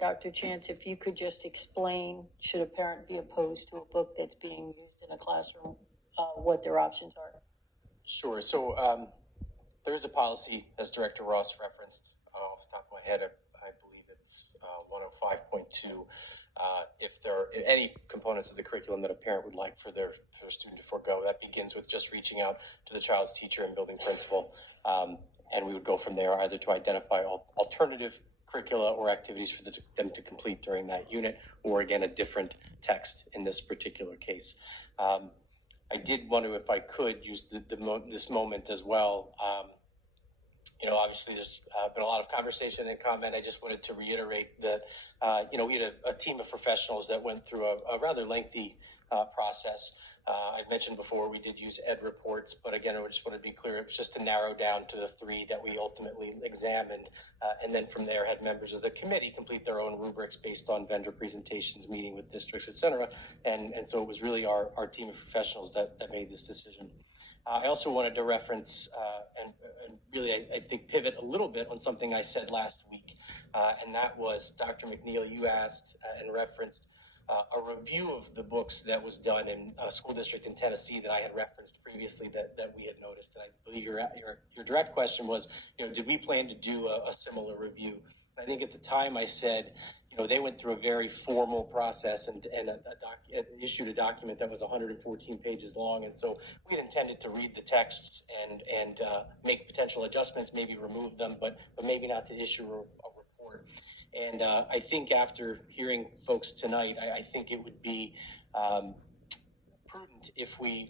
Dr. Chance, if you could just explain, should a parent be opposed to a book that's being used in a classroom, what their options are? Sure. So there is a policy, as Director Ross referenced, off the top of my head, I believe it's 105.2. If there are any components of the curriculum that a parent would like for their student to forego, that begins with just reaching out to the child's teacher and building principal. And we would go from there either to identify alternative curricula or activities for them to complete during that unit, or again, a different text in this particular case. I did want to, if I could, use this moment as well. Obviously there's been a lot of conversation and comment. I just wanted to reiterate that, we had a team of professionals that went through a rather lengthy process. I've mentioned before we did use ed reports, but again, I just want to be clear, it was just to narrow down to the 3 that we ultimately examined. And then from there had members of the committee complete their own rubrics based on vendor presentations, meeting with districts, et cetera. And so it was really our team of professionals that made this decision. I also wanted to reference and really, I think, pivot a little bit on something I said last week. And that was, Dr. McNeil, you asked and referenced a review of the books that was done in a school district in Tennessee that I had referenced previously that we had noticed. And I believe your direct question was, did we plan to do a similar review? I think at the time I said, they went through a very formal process and issued a document that was 114 pages long. And so we had intended to read the texts and make potential adjustments, maybe remove them, but maybe not to issue a report. And I think after hearing folks tonight, I think it would be prudent if we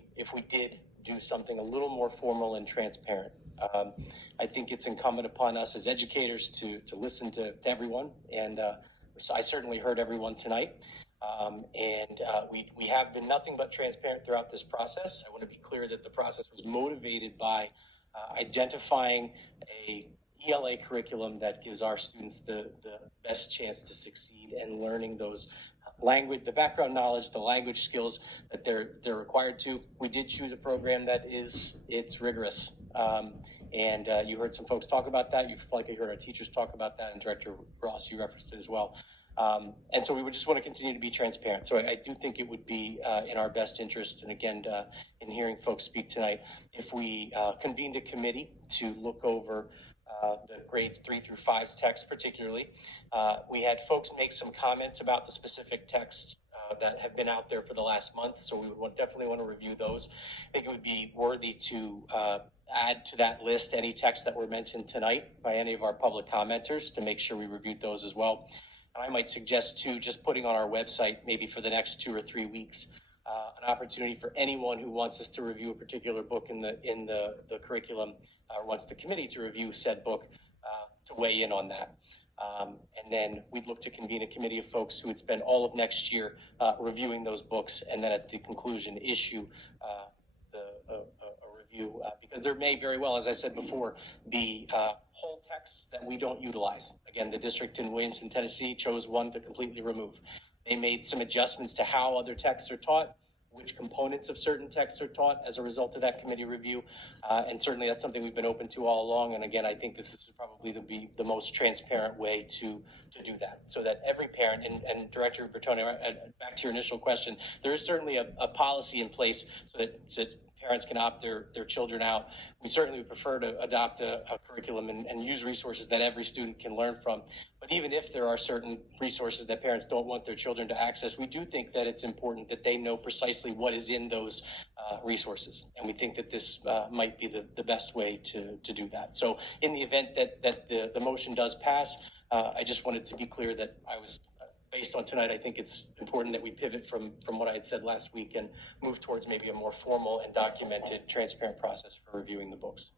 did do something a little more formal and transparent. I think it's incumbent upon us as educators to listen to everyone, and so I certainly heard everyone tonight. We have been nothing but transparent throughout this process. I want to be clear that the process was motivated by identifying a ELA curriculum that gives our students the best chance to succeed, and learning those the background knowledge, the language skills that they're required to. We did choose a program that it's rigorous. And you heard some folks talk about that. You've likely heard our teachers talk about that, and Director Ross, you referenced it as well. And so we would just want to continue to be transparent. So I do think it would be in our best interest, and again, in hearing folks speak tonight, if we convened a committee to look over the grades 3 through 5's text particularly. We had folks make some comments about the specific texts that have been out there for the last month, so we would definitely want to review those. I think it would be worthy to add to that list any texts that were mentioned tonight by any of our public commenters, to make sure we reviewed those as well. And I might suggest too, just putting on our website maybe for the next 2 or 3 weeks, an opportunity for anyone who wants us to review a particular book in the curriculum, or wants the committee to review said book, to weigh in on that. And then we'd look to convene a committee of folks who would spend all of next year reviewing those books, and then at the conclusion issue a review, because there may very well, as I said before, be whole texts that we don't utilize. Again, the district in Williamson, Tennessee chose one to completely remove. They made some adjustments to how other texts are taught, which components of certain texts are taught as a result of that committee review. And certainly that's something we've been open to all along. And again, I think this is probably the most transparent way to do that, so that every parent, and Director Bertone, back to your initial question, there is certainly a policy in place so that parents can opt their children out. We certainly would prefer to adopt a curriculum and use resources that every student can learn from. But even if there are certain resources that parents don't want their children to access, we do think that it's important that they know precisely what is in those resources. And we think that this might be the best way to do that. So in the event that the motion does pass, I just wanted to be clear that based on tonight, I think it's important that we pivot from what I had said last week and move towards maybe a more formal and documented, transparent process for reviewing the books.